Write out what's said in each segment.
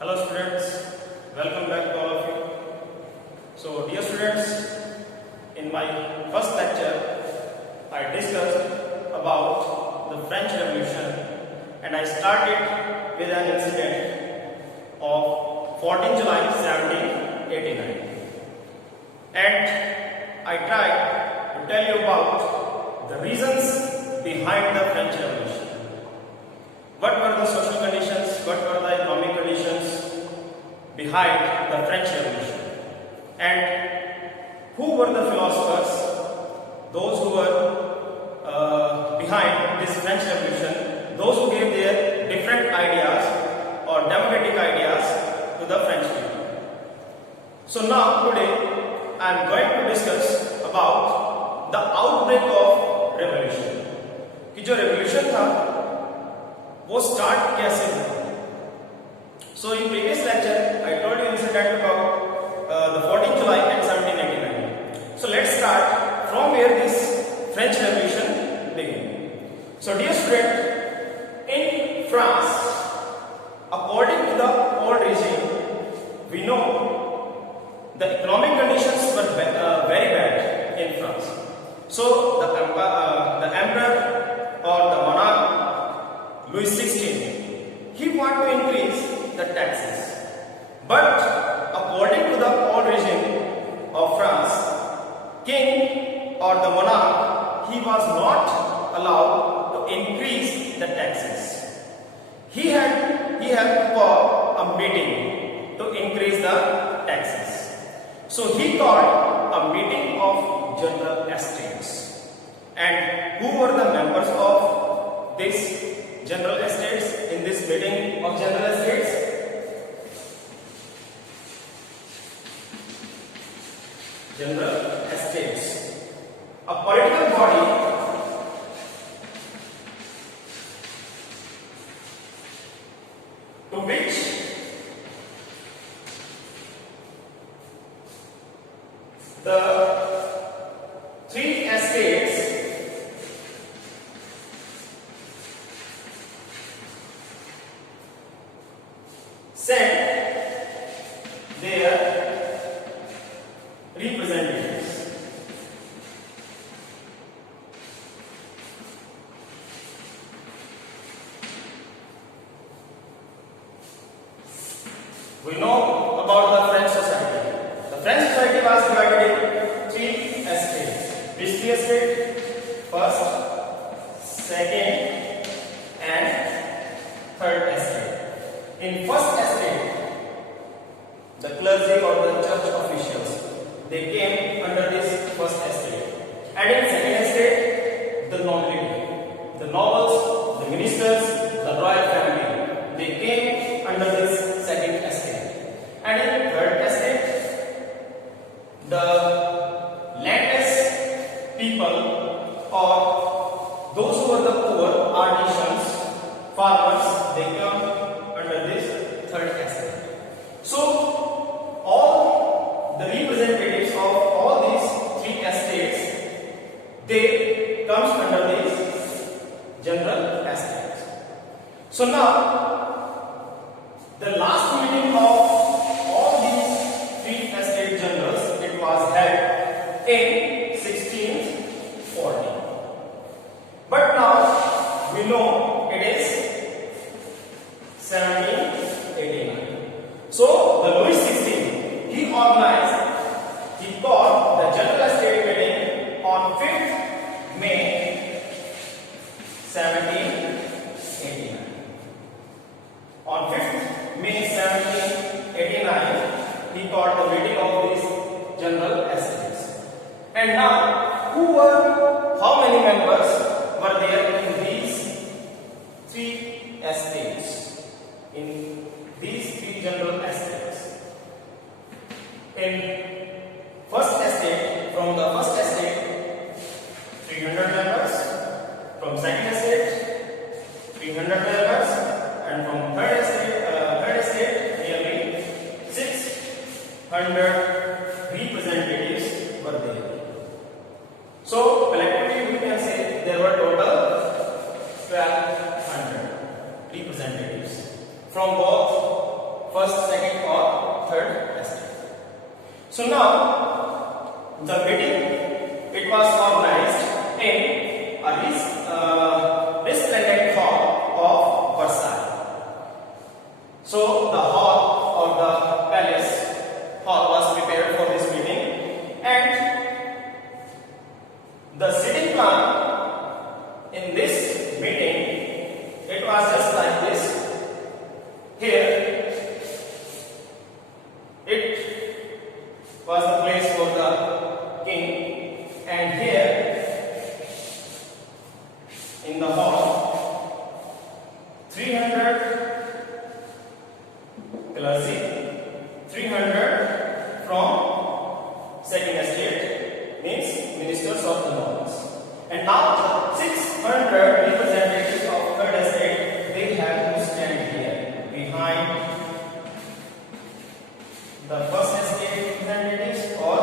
Hello students, welcome back to all of you. So dear students, in my first lecture I discussed about the French Revolution and I started with an incident of 14 July 1789 and I tried to tell you about the reasons behind the French Revolution. What were the social conditions, what were the economic conditions behind the French Revolution? And who were the philosophers, those who were behind this French Revolution, those who gave their different ideas or democratic ideas to the French people. So now today I am going to discuss about the outbreak of revolution. कि जो revolution था वो start कैसे हुआ. So in previous lecture I told you incident about the 14th July and 1789. So let's start from where this French Revolution began. So dear student, in France, according to the old regime, we know the economic conditions were very bad in France. So the emperor or the monarch Louis XVI, he wanted to increase the taxes. But according to the old regime of France, king or the monarch, he was not allowed to increase the taxes. He had to call a meeting to increase the taxes. So he called a meeting of General Estates. And who were the members of this General Estates in this meeting of General Estates? General Estates, a political body to which the three estates sent their representatives. We know about the French society. The French society was divided in three estates. Which three estates? First, second, and third estate. In first estate, the clergy or the church officials, they came under this first estate. And in second estate, the nobility, the nobles, the ministers, the royal family, they came under this second estate. And in third estate, the landless people or those who were the poor, artisans, farmers, they come under this third estate. So all the representatives of all these three estates, they comes under this general estate. So now the last meeting of all these three estate generals, it was held in 1640. But now we know it is 1789. So the Louis XVI, he called the General Estate meeting on 5th May 1789. On 5th May 1789, he called the meeting of these General Estates. And now, how many members were there in these three estates? In these three general estates. In first estate, from the first estate, 300 members. From second estate, 300 members. And from third estate, nearly 600 representatives were there. So collectively, we can say there were total 1200 representatives from both first, second or third estate. So now the meeting, it was organized in a resplendent hall of Versailles. So the hall or the palace hall was prepared for this meeting, and the sitting plan in this meeting, it was just like this. Here it was the place for the king, and here in the hall 300 clergy, 300 from second estate, means ministers of the nobles, and now 600 representatives of third estate, they have to stand here behind the first estate representatives or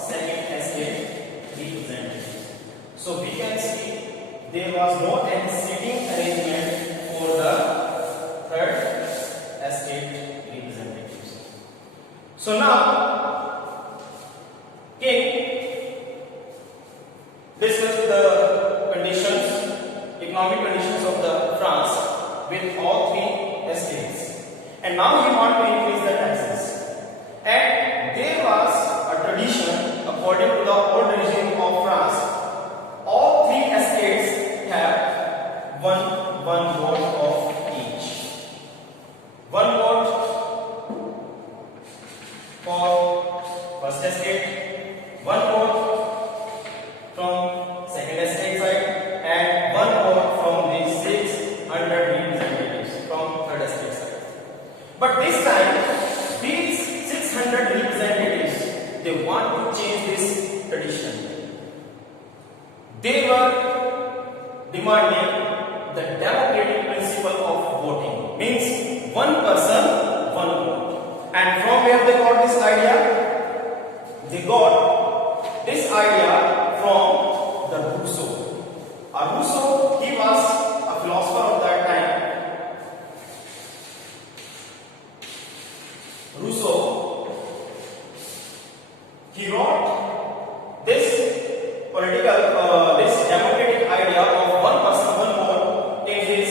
second estate representatives. So we can see there was no any seating arrangement for the third estate representatives. So now king discussed the conditions, economic conditions of the France with all three estates, and now he want to increase the taxes. And there was a tradition, according to the old regime of France, all three estates have one vote of each. One vote for first estate, one vote from second estate side, and one vote from the 600 representatives from third estate side. But this time, these 600 representatives, they want to change this tradition. They were demanding the democratic principle of voting, means one person, one vote. And from where they got this idea? They got this idea from the Rousseau. Rousseau, he was a philosopher of that time. Rousseau, he wrote this this democratic idea of one person, one vote in his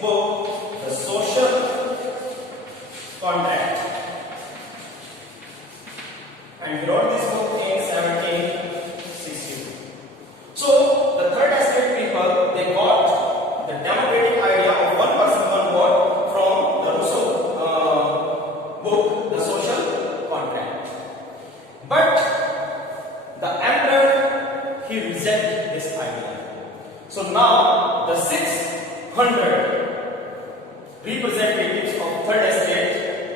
book, The Social Contract. And he wrote this book in 1762. So the third estate people, they got the democratic idea of one person, one vote from the Rousseau book, The Social Contract. But the emperor, he rejected this idea. So now the 600 representatives of third estate,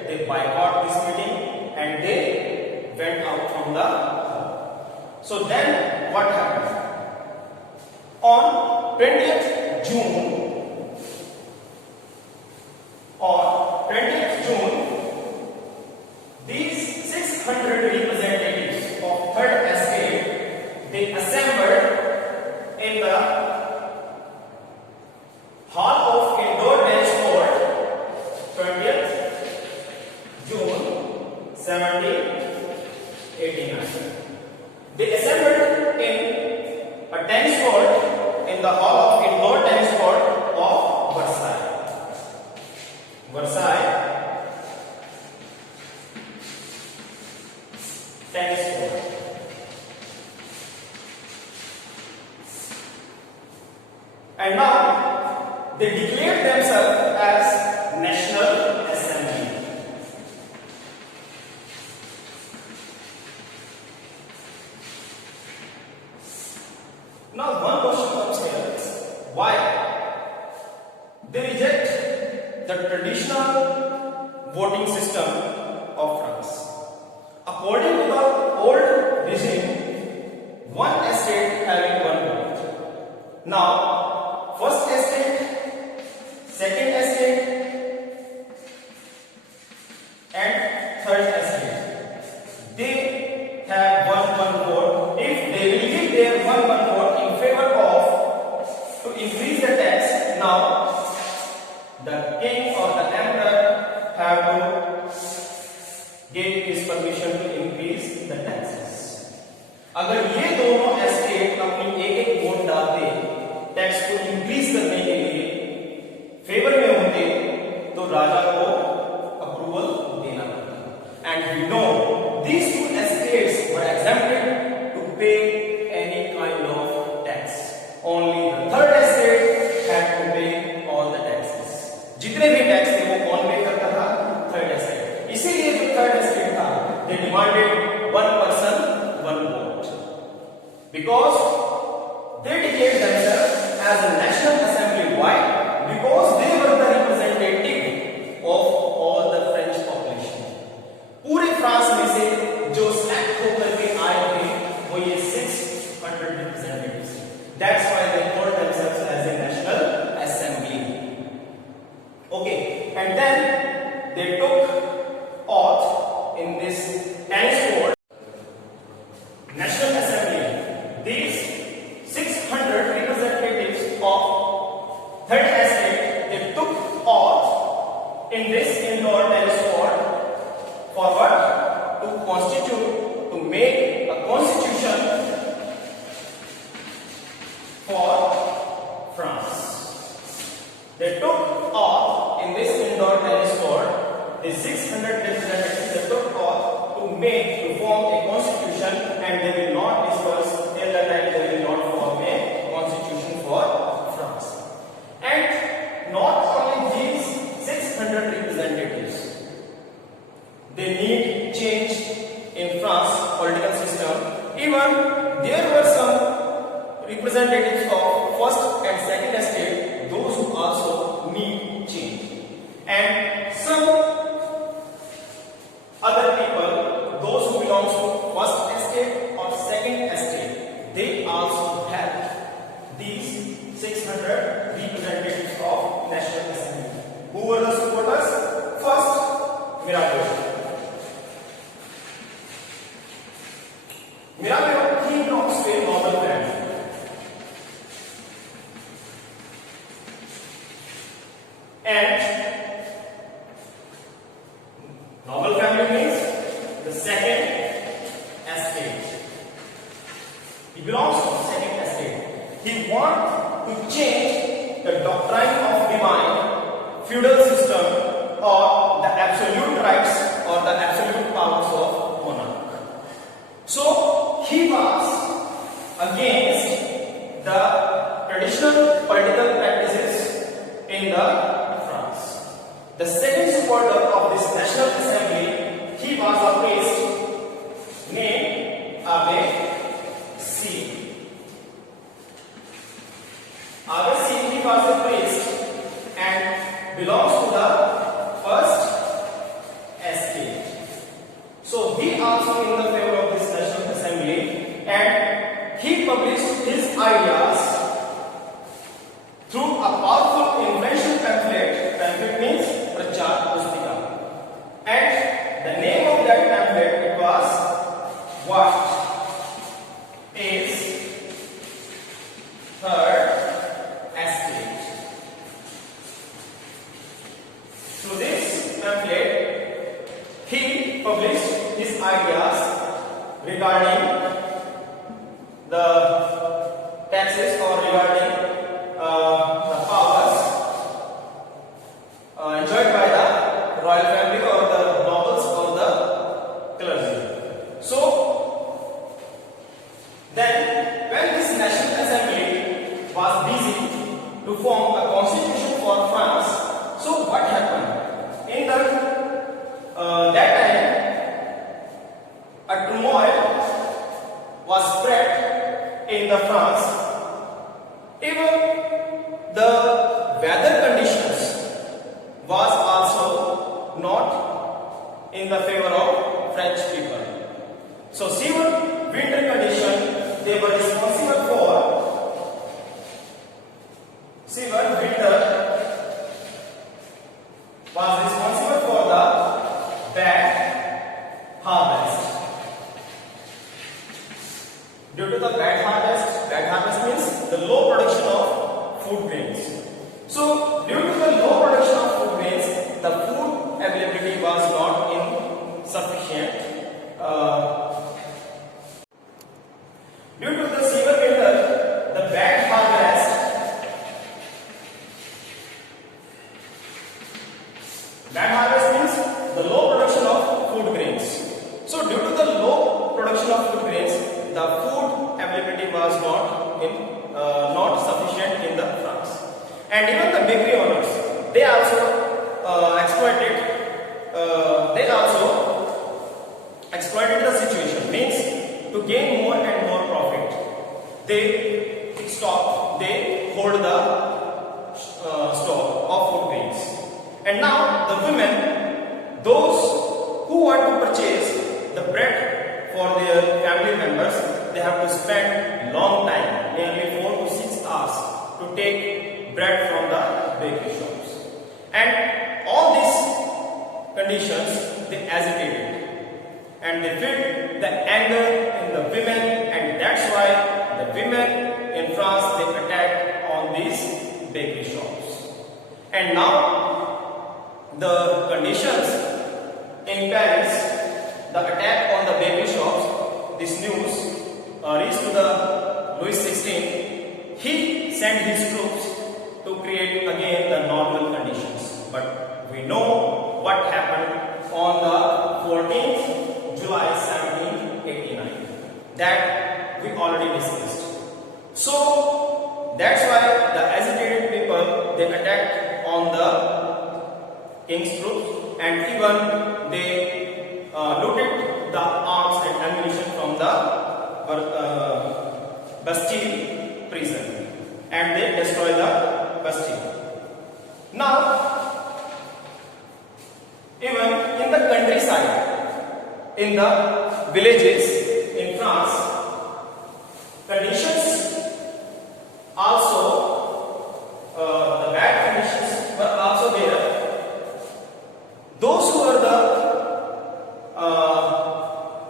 they boycott this meeting and they went out from the hall. So then what happened? On 20th June, these 600 representatives of third estate, they assembled in the hall of indoor tennis court, 20th June 1789. They assembled in a tennis court in the hall of indoor tennis court of Versailles. Tennis court. And now they declared themselves as National Assembly. Now one question comes here: why they reject the traditional voting system of France? According to the old regime, one estate having one vote. Now, first estate, second estate, and third estate, they have one vote. If they will give their one vote in favor of to increase the tax, now the king or the emperor have to And we know these two estates were exempted to pay any kind of tax. Only the third estate had to pay all the taxes. जितने भी tax थे वो कौन पे करता था? Third estate. इसीलिए जो थर्ड एस्टेट था, they demanded one person, one vote, because they declared themselves as a national assembly. Why? Because they were the representative of all the French population. पूरे फ्रांस में से जो सेलेक्ट होकर के आए थे वो ये 600 representatives. That's why they called themselves as a national assembly. Okay, and then they took oath in this tennis court. National Assembly. These 600 representatives of third estate, they took oath in this indoor tennis court for what? To constitute, to make a constitution for France. They took oath in this indoor tennis court. The 600 representatives, they took oath to form a constitution, and they will not disperse till the time they will not form a constitution for France. And not only these 600 representatives, they need change in France political system. Even there were some representatives of first and second estate, those who also need change, and some other people, those who belong to first estate or second estate, they also have these 600 representatives of National Assembly. Who were the supporters? First, Mirabeau. Mirabeau, he belongs to a noble family. And noble family means the second estate. He belongs to the second estate. He wants to change the doctrine of divine feudal system or the absolute rights or the absolute powers of monarch. So he was against the traditional political practices in the France. The second supporter of this National Assembly, he was a priest named Abbé Sieyes. Abbé Sieyes, he was a priest and belongs to the first estate. So he also in the favor of this National Assembly, and he published his ideas through a powerful influential pamphlet. Pamphlet means Prachar Pustika. And the name of that pamphlet, it was What is Third Estate? Through this pamphlet, he published his ideas regarding the taxes or regarding the powers enjoyed by the royal family or the nobles or the clergy. So then when this National Assembly was busy to form a constitution for France, so what happened? In that time, a turmoil was spread in the France. Even the weather conditions was also not in the favor of French people. So severe winter condition, they were responsible for severe winter was responsible for the bad harvest. Due to the bad harvest means the low production of food grains. So due to the low production of food grains, the food availability was not insufficient. Due to the severe winter, the bad harvest means the low production of food grains. So due to the low production of food grains, the food availability was not sufficient in the France. And even the bakery owners, they also exploited the situation. Means to gain more and more profit, they hold the stock of food grains. And now the women, those who want to purchase the bread for their family members, they have to spend long time, nearly 4 to 6 hours, to take bread from the bakery shops. And all these conditions, they agitated and they felt the anger in the women, and that's why the women in France, they attacked on these bakery shops. And now the conditions in Paris, the attack on the bakery shops, this news reached to the Louis XVI. He sent his troops to create again the normal conditions. But we know what happened on the 14th July 1789. That we already discussed. So that's why the agitated people, they attacked on the king's troops, and even they looted the arms and ammunition from the Bastille prison, and they destroyed the Bastille. Now, even in the countryside, in the villages in France, conditions also, the bad conditions were also there. Those who are the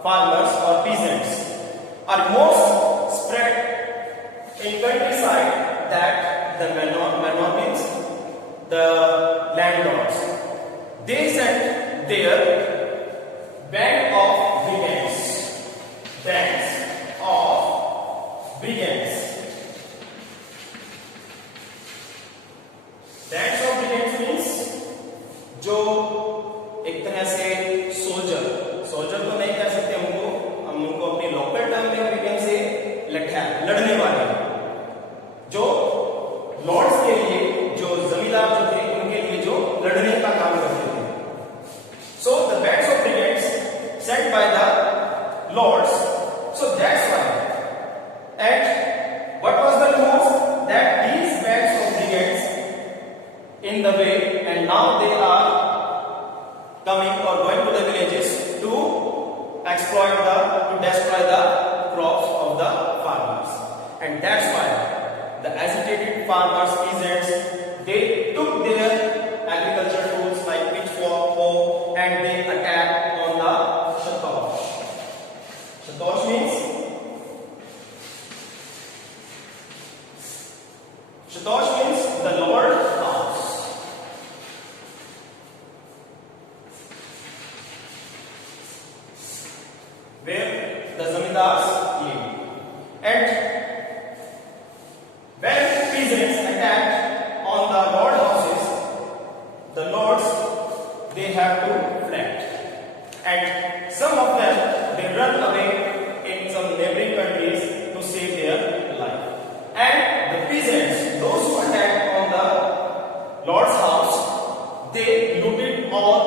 farmers or peasants are most spread in countryside that the manor means the landlords. They sent their bands of brigands. Bands of brigands means जो एक तरह से soldier तो नहीं कह सकते हमको, हम उनको अपनी लोकल टर्म में ब्रिगेड से लड़ने वाले, जो लॉर्ड्स के लिए, जो जमींदार जो थे उनके लिए जो लड़ने का काम करते थे. So the bands of brigades sent by the lords. So that's why. And what was the news? That these bands of brigades in the way, and now they are coming or going to the villages to destroy the crops of the farmers. And that's why the agitated farmers, peasants, they took their agriculture tools like pitchfork, hoe, and they attacked on the Châteauche. Châteauche means the Lord house. Where the zamindars live. And when peasants attacked on the lord houses, the lords, they have to flee. And some of them, they run away in some neighboring countries to save their life. And the peasants, those who attacked on the lord's house, they looted all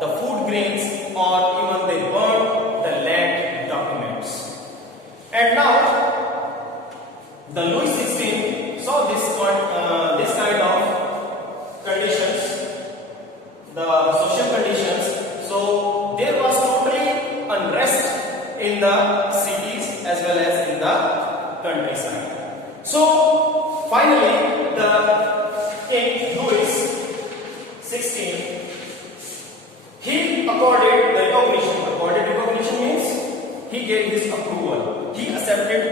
the food grains, or even they burned the land documents. And now the Louis XVI saw this kind of conditions, the social conditions. So there was totally unrest in the cities as well as in the countryside. So finally the King Louis XVI, he accorded the recognition. Accorded recognition means he gave his approval. He accepted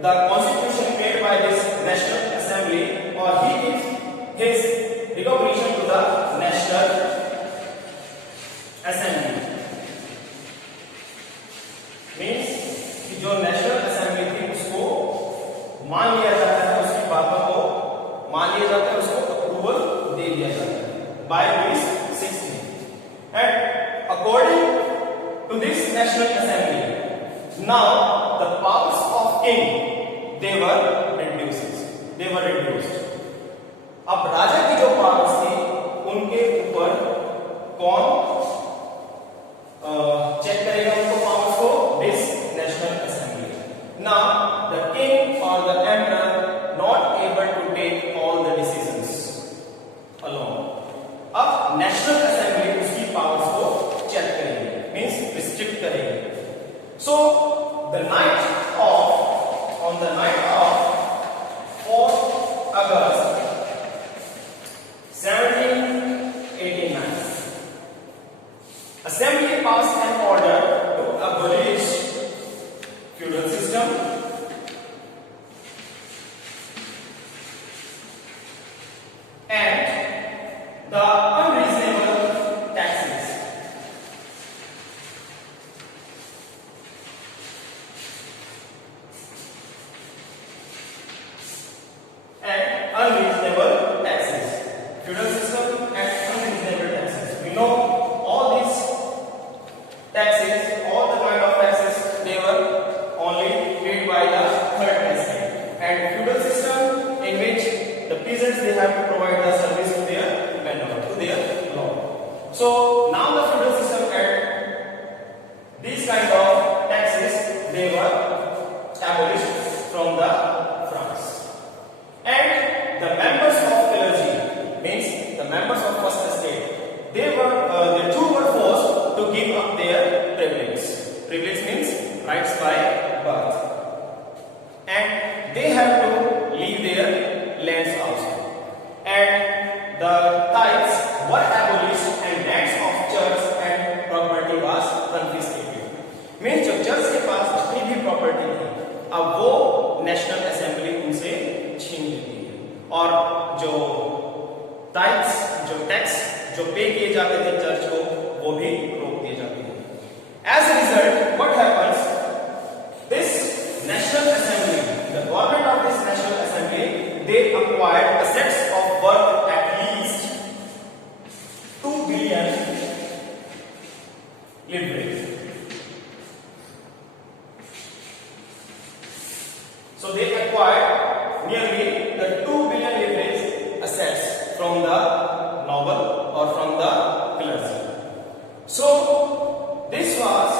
the constitution made by this National Assembly, or he gives his recognition to the National Assembly. Means कि जो national assembly थी उसको मान लिया जाता है, उसकी बातों को मान लिया जाता है, उसको अप्रूवल दे दिया जाता है by Louis XVI. And according National Assembly, now the powers of king they were reduced. अब राजा की जो पावर्स थी उनके ऊपर कौन चेक करेगा उनको पावर्स को? This national assembly. Now the king और the emperor not able to take all the decisions alone. अब नेशनल असेंबली उसकी पावर्स को चेक करेगी, मींस रिस्ट्रिक्ट करेगी. So the night on the night of 4 August 1789, Assembly passed an order to abolish feudal system and the unreasonable taxes. Feudal system and unreasonable taxes. We know all these taxes, all the kind of taxes, they were only paid by the third class. And feudal system in which the peasants they have to provide the service to their landlord, to their lord. So now the feudal system and these kind of taxes they were abolished from the France. And the members of clergy, means the members of first estate, they too were forced to give up their privilege. Privilege means rights by birth, and they have to leave their lands also. And the tithes were abolished and lands of church and property was confiscated. Means जो church के पास जितनी भी property थी अब वो national assembly उनसे छीन लेती है, और जो टाइप्स जो टैक्स जो पे किए जाते थे चर्च को वो भी रोक दिए जाते हैं. As a result what happens, this national assembly, the government of this national assembly, they acquired assets of worth at least 2 billion livres. So they acquired nearly the 2 billion livres assets from the noble or from the clergy. So this was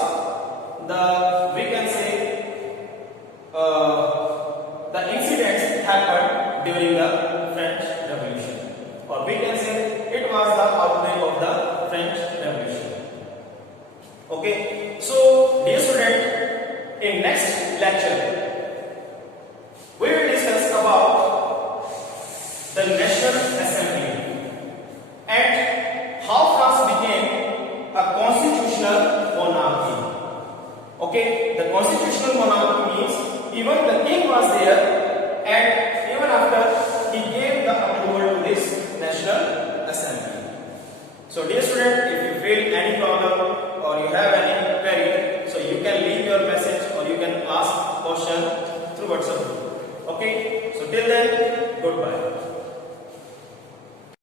the, we can say, the incidents happened during the French Revolution, or we can say it was the outbreak of the French Revolution. Okay, so dear student, in next lecture we will discuss about the National Assembly and how France became a constitutional monarchy. Okay, the constitutional monarchy means even the king was there, and even after he gave the approval to this National Assembly. So dear student, if you feel any problem or you have any query, so you can leave your message or you can ask question through WhatsApp. Okay, so till then, goodbye.